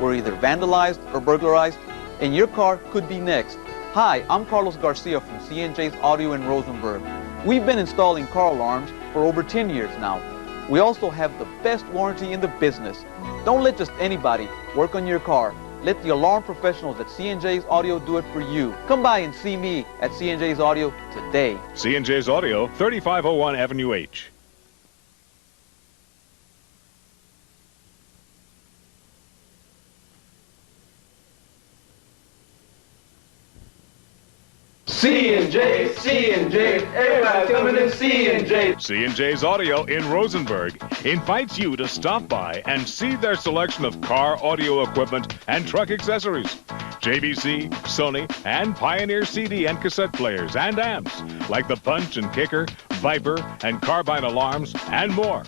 were either vandalized or burglarized, and your car could be next. Hi, I'm Carlos Garcia from C&J's Audio in Rosenberg. We've been installing car alarms for over 10 years now. We also have the best warranty in the business. Don't let just anybody work on your car. Let the alarm professionals at C&J's Audio do it for you. Come by and see me at C&J's Audio today. C&J's Audio, 3501 Avenue H. C&J, everybody coming to C&J. C&J's Audio in Rosenberg invites you to stop by and see their selection of car audio equipment and truck accessories. JVC, Sony, and Pioneer CD and cassette players and amps like the Punch and Kicker, Viper, and Carbine alarms, and more.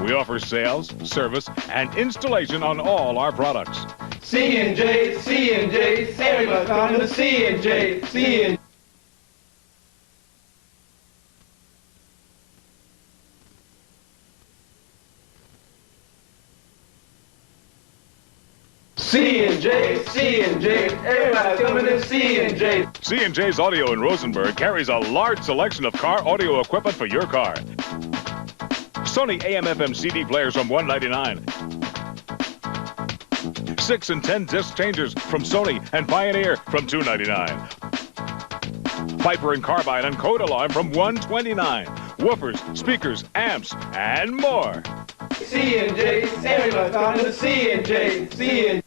We offer sales, service, and installation on all our products. C&J, everybody coming to C&J, C&J. C&J, everybody coming to C&J. C&J's Audio in Rosenberg carries a large selection of car audio equipment for your car. Sony AM/FM CD players from $199. 6 and 10 disc changers from Sony and Pioneer from $299. Viper and Carbine and Code Alarm from $129. Woofers, speakers, amps, and more. C&J, everybody coming to C&J, C&J.